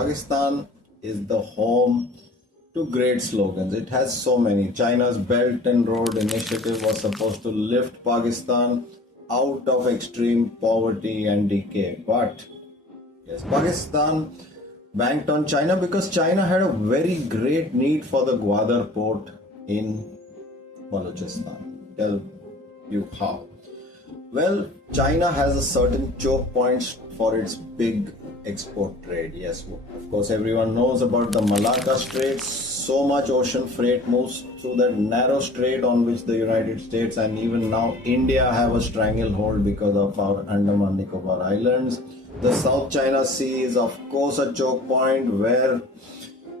Pakistan is the home to great slogans. It has so many. China's Belt and Road Initiative was supposed to lift Pakistan out of extreme poverty and decay. But yes, Pakistan banked on China because China had a very great need for the Gwadar port in Balochistan. Tell you how. Well, China has a certain choke points for its big export trade. Yes, of course, everyone knows about the Malacca Strait. So much ocean freight moves through that narrow strait on which the United States and even now India have a stranglehold because of our Andaman Nicobar Islands. The South China Sea is, of course, a choke point where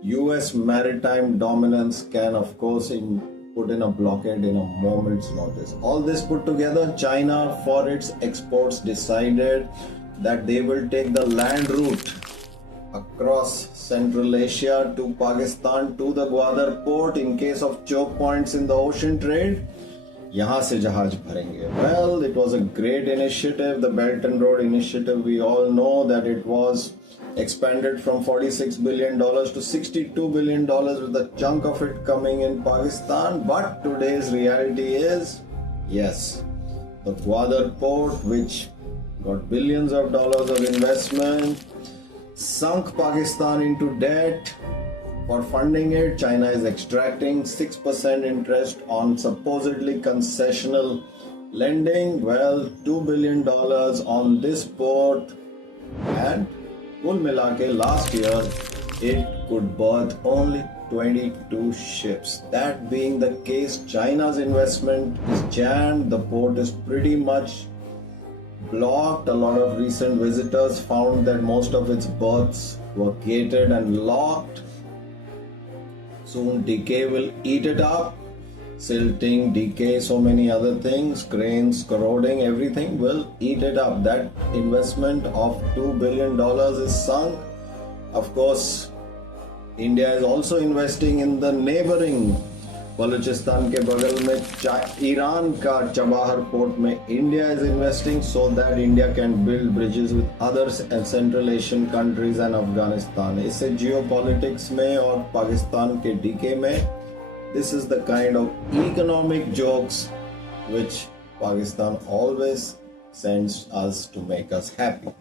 US maritime dominance can, of course, put in a blockade in a moment's notice. All this put together, China for its exports decided that they will take the land route across Central Asia to Pakistan to the Gwadar port in case of choke points in the ocean trade. यहाँ से जहाज भरेंगे. Well, it was a great initiative. The Belt and Road Initiative, we all know that it was expanded from $46 billion to $62 billion with a chunk of it coming in Pakistan. But today's reality is, yes, the Gwadar port, which got billions of dollars of investment, sunk Pakistan into debt. For funding it, China is extracting 6% interest on supposedly concessional lending. Well, $2 billion on this port, and Kul Milake last year it could berth only 22 ships. That being the case, China's investment is jammed. The port is pretty much blocked. A lot of recent visitors found that most of its berths were gated and locked. Soon decay will eat it up. Silting, decay, so many other things, cranes corroding, everything will eat it up. That investment of $2 billion is sunk. Of course, India is also investing in the neighboring Balochistan के बगल में Iran का Chabahar port में India is investing so that India can build bridges with other Central Asian countries and Afghanistan. इससे geopolitics में और पाकिस्तान के decay में, this is the kind of economic jokes which Pakistan always sends us to make us happy.